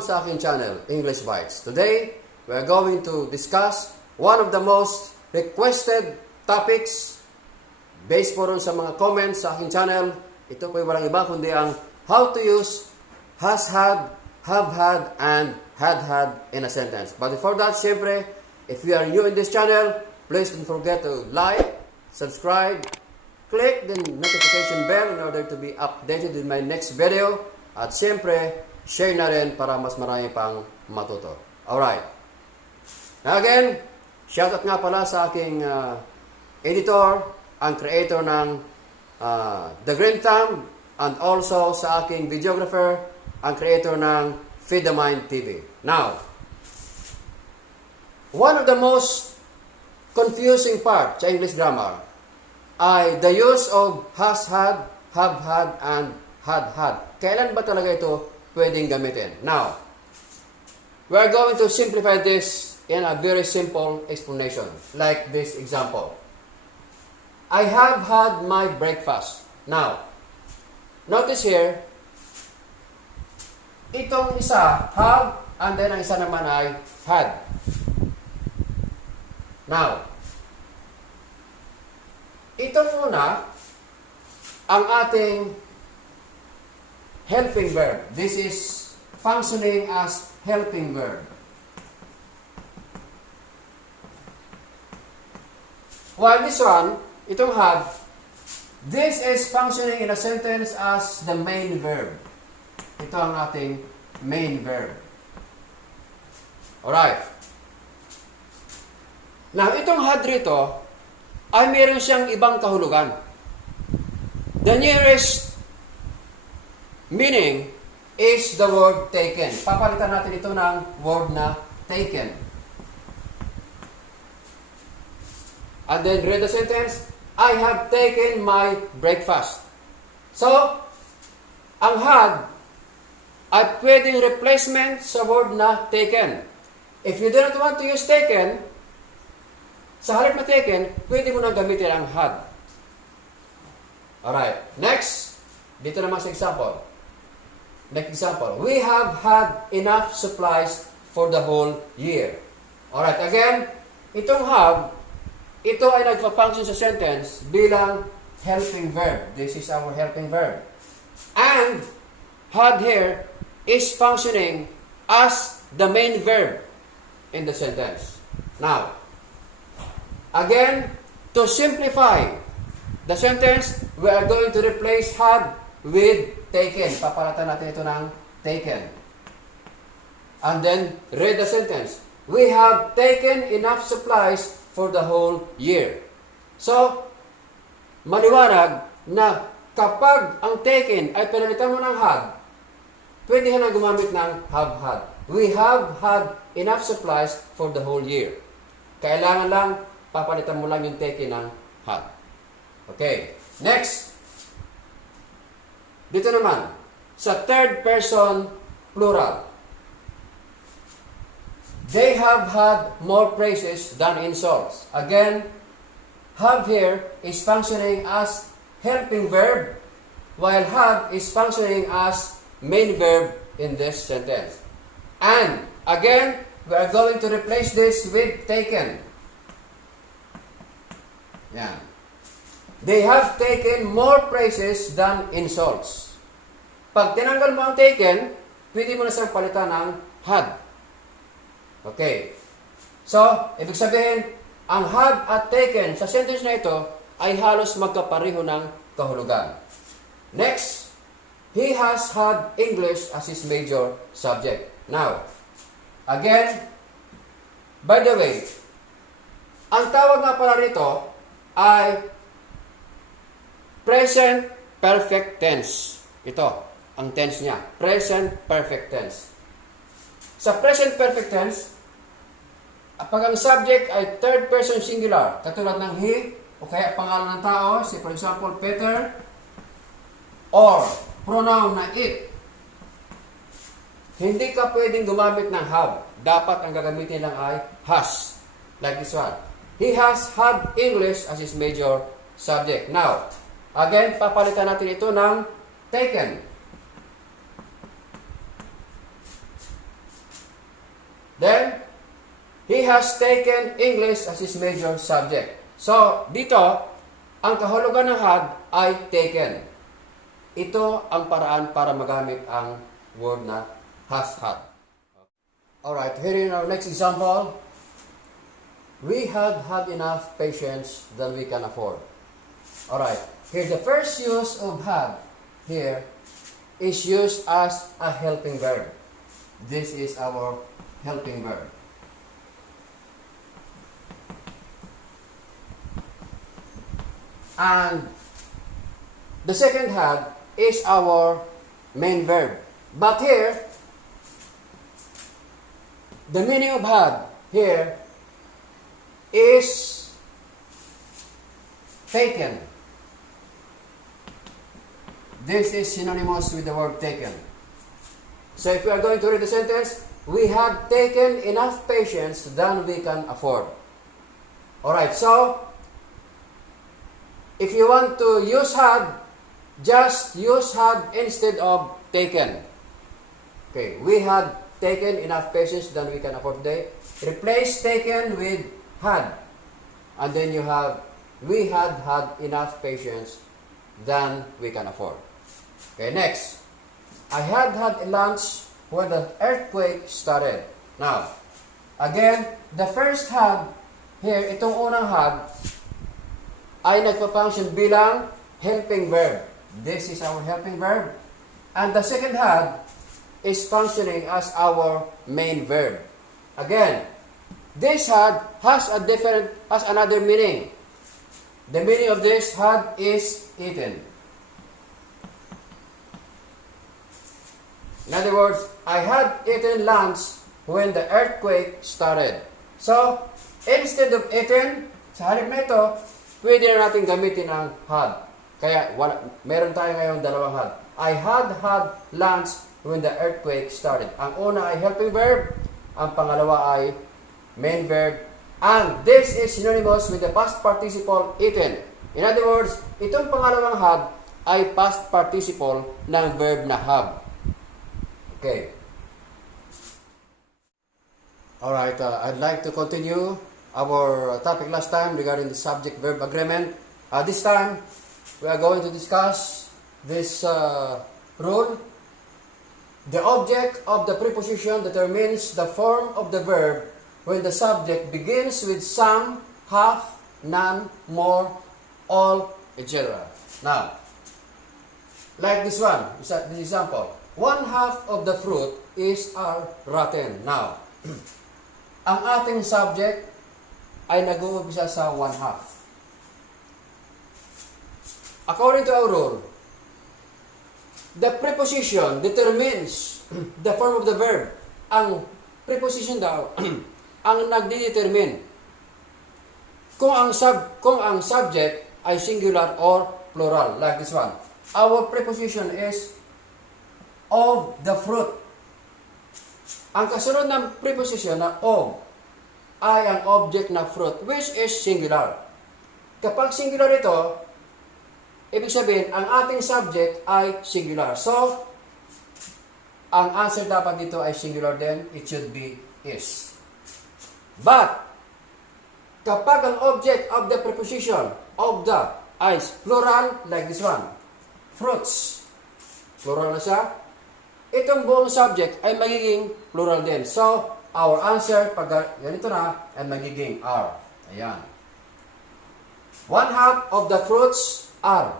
Welcome sa aking channel, English Bytes. Today, we are going to discuss one of the most requested topics based po rin sa mga comments sa aking channel. Ito po ay walang iba kundi ang how to use has had, have had, and had in a sentence. But before that, syempre, if you are new in this channel, please don't forget to like, subscribe, click the notification bell in order to be updated with my next video. At syempre, share na rin para mas marami pang matuto. Alright. Now again, shoutout nga pala sa aking editor, ang creator ng The Green Thumb, and also sa aking videographer, ang creator ng Feed the Mind TV. Now, one of the most confusing part sa English grammar ay the use of has had, have had, and had had. Kailan ba talaga ito pwedeng gamitin? Now, we are going to simplify this in a very simple explanation. Like this example. I have had my breakfast. Now, notice here, itong isa, have, and then ang isa naman ay had. Now, ito muna ang ating helping verb. This is functioning as helping verb. While this one, itong had, this is functioning in a sentence as the main verb. Ito ang ating main verb. Alright. Now, itong had rito, ay meron siyang ibang kahulugan. The nearest meaning is the word taken. Papalitan natin ito ng word na taken. And then read the sentence, I have taken my breakfast. So, ang had ay pwedeng replacement sa word na taken. If you do not want to use taken, sa halip na taken, pwede mo na gamitin ang had. Alright, next, dito naman sa example. Next example, we have had enough supplies for the whole year. Alright, again, itong have, ito ay nagpa-function sa sentence bilang helping verb. This is our helping verb. And had here is functioning as the main verb in the sentence. Now, again, to simplify the sentence, we are going to replace had with taken. Papalitan natin ito ng taken. And then, read the sentence. We have taken enough supplies for the whole year. So, maliwanag na kapag ang taken ay pinalitan mo ng had, pwede ka na gumamit ng have had. We have had enough supplies for the whole year. Kailangan lang, papalitan mo lang yung taken ng had. Okay. Next. Dito naman, sa third person plural. They have had more praises than insults. Again, have here is functioning as helping verb, while had is functioning as main verb in this sentence. And, again, we are going to replace this with taken. Yan. They have taken more praises than insults. Pag tinanggal mo ang taken, pwede mo na siyang palitan ng had. Okay. So, ibig sabihin, ang had at taken sa sentence na ito ay halos magkapareho ng kahulugan. Next, he has had English as his major subject. Now, again, by the way, ang tawag nga pala rito ay present perfect tense. Ito, ang tense niya. Present perfect tense. Sa present perfect tense, pag ang subject ay third person singular, katulad ng he, o kaya pangalan ng tao, say for example, Peter, or pronoun na it, hindi ka pwedeng gumamit ng have. Dapat ang gagamitin lang ay has. Like this one. He has had English as his major subject. Now, again, papalitan natin ito ng taken. has taken English as his major subject. So, dito, ang kahulugan ng had ay taken. Ito ang paraan para magamit ang word na has had. Alright, here in our next example, we had had enough patience than we can afford. Alright, here the first use of had here is used as a helping verb. This is our helping verb. And the second had is our main verb. But here, the meaning of had here is taken. This is synonymous with the word taken. So if we are going to read the sentence, we had taken enough patience than we can afford. Alright, so if you want to use had, just use had instead of taken. Okay, we had taken enough patience than we can afford today. Replace taken with had. And then you have, we had had enough patience than we can afford. Okay, next. I had had lunch when the earthquake started. Now, again, the first had, here, itong unang had, ay nagpa-function bilang helping verb. This is our helping verb. And the second had is functioning as our main verb. Again, this had has another meaning. The meaning of this had is eaten. In other words, I had eaten lunch when the earthquake started. So, instead of eaten, sa halip na ito, pwede na natin gamitin ang had. Kaya, meron tayo ngayong dalawang had. I had had lunch when the earthquake started. Ang una ay helping verb, ang pangalawa ay main verb, and this is synonymous with the past participle eaten. In other words, itong pangalawang had ay past participle ng verb na have. Okay. Alright, I'd like to continue our topic last time regarding the subject-verb agreement. This time, we are going to discuss this rule. The object of the preposition determines the form of the verb when the subject begins with some, half, none, more, all, etc. Now, like this one, this example. One half of the fruit is rotten. Now, ang ating subject ay nag-uumpisa sa one half. According to our rule, the preposition determines the form of the verb. Ang preposition daw ang nagdedetermine kung ang subject ay singular or plural, like this one. Our preposition is of the fruit. Ang kasunod ng preposition na of ay ang object na fruit, which is singular. Kapag singular ito, ibig sabihin, ang ating subject ay singular. So, ang answer dapat dito ay singular din. It should be is. But, kapag ang object of the preposition of the is plural, like this one, fruits, plural na siya, itong buong subject ay magiging plural din. So, our answer, pag ganito na, ay magiging are. Ayan. One half of the fruits are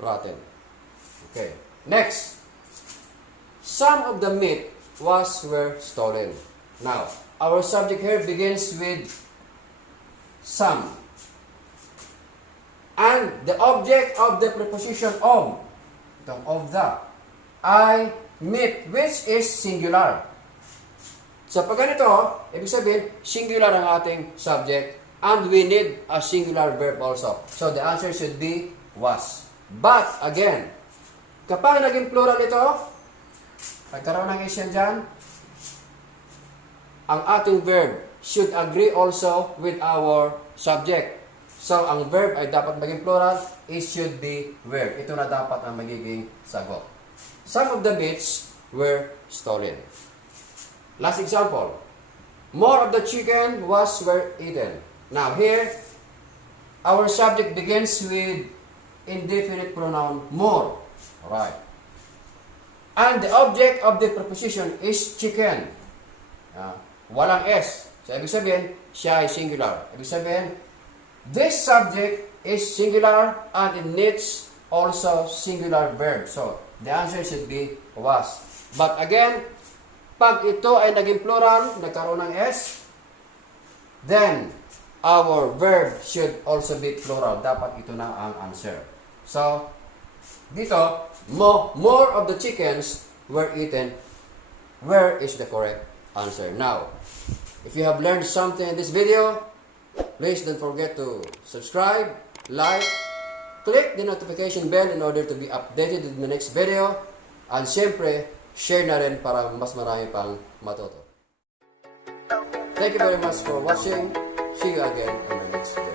rotten. Okay. Next. Some of the meat were stolen. Now, our subject here begins with some. And the object of the preposition of, itong of the, ay meat, which is singular. So, pag ganito, ibig sabihin, singular ang ating subject, and we need a singular verb also. So, the answer should be was. But, again, kapag naging plural ito, nagkaroon ng issue dyan, ang ating verb should agree also with our subject. So, ang verb ay dapat maging plural, it should be were. Ito na dapat ang magiging sagot. Some of the meats were stolen. Last example. More of the chicken were eaten. Now here, our subject begins with indefinite pronoun more. Alright. And the object of the preposition is chicken. Walang S. So, ibig sabihin, siya ay singular. Ibig sabihin, this subject is singular and it needs also singular verb. So, the answer should be was. But again, pag ito ay naging plural, nagkaroon ng S, then our verb should also be plural. Dapat ito na ang answer. So, dito, more of the chickens were eaten. Where is the correct answer? Now, if you have learned something in this video, please don't forget to subscribe, like, click the notification bell in order to be updated with the next video. And syempre, share na rin para mas marami pang matuto. Thank you very much for watching. See you again on the next video.